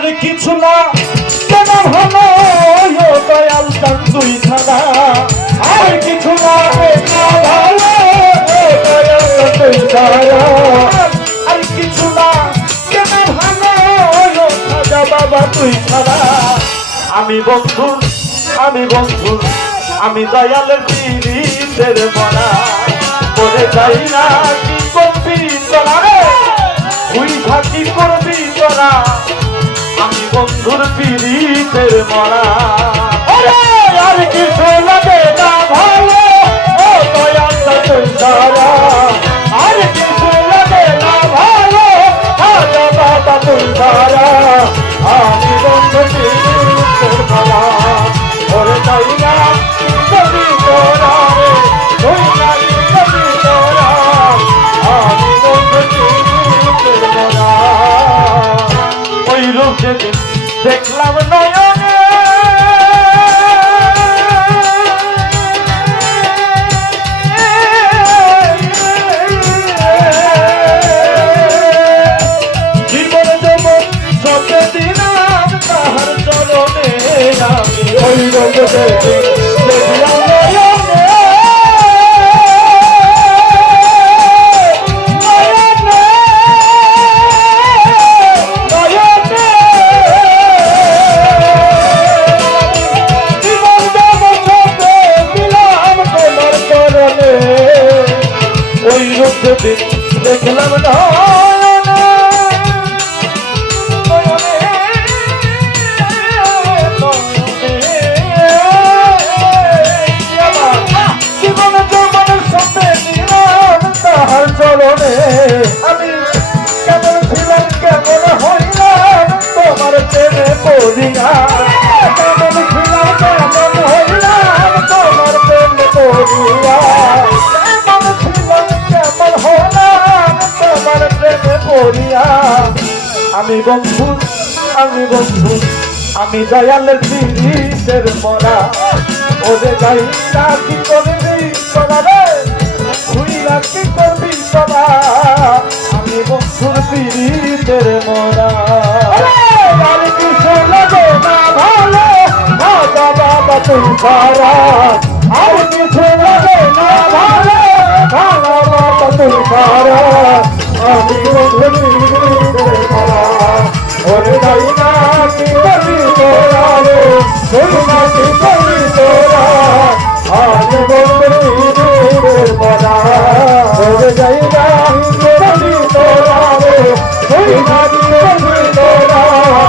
আর কিছু না কেন ভালো দয়াল চান তুই ছাড়া আর কিছু না ভালো দয়াল চান তুই ছাড়া আর কিছু না কেন ভালো খাজা বাবা তুই ছাড়া আমি বন্ধু আমি দয়ালের পীরের মরা বলে যাই না কি করবি তোরা রে তুই থাকি করবি তোরা আমি বন্ধুর পীরের মরা আর কিছু লাগে না ভালো ও দয়াল তুই ছাড়া আর কিছু লাগে না ভালো খাজা বাবা তুই ছাড়া আমি বন্ধুর পীরের মরা ওরে যাই না কবি তোরা রে তুই নাকি কবি তোরা আমি বন্ধুর মরা ওই রূপ যেদিন দেখলাম নয়নে জীবন যেমন সবে দিলাম তাহার চরণে আমি ওই রূপ যেদিন দেখলাম নয়নে দেখলাম না জীবনে তোমার সাথে নিলাম তাহার চরণে আমি কেমন ছিলাম কেমন হইলাম তোমার প্রেমে পড়িয়া কেমন ছিলাম কেমন হইলাম তোমার প্রেমে পড়িয়া আমি বন্ধু আমি দয়ালের পীরের মরা ওরে যাই না কি করবি তোরা রে তুই না কি করবি তোরা আমি বন্ধুর পীরের মরা আর কিছু লাগে না ভালো খাজা বাবা তুই ছাড়া আর কিছু লাগে না ভালো খাজা বাবা তুই ছাড়া আমি বন্ধুর পীরের মরা ওরে যাই না কি করবি তোরা রে তুই না কি করবি তোরা আমি বন্ধুর পীরের মরা ওরে যাই না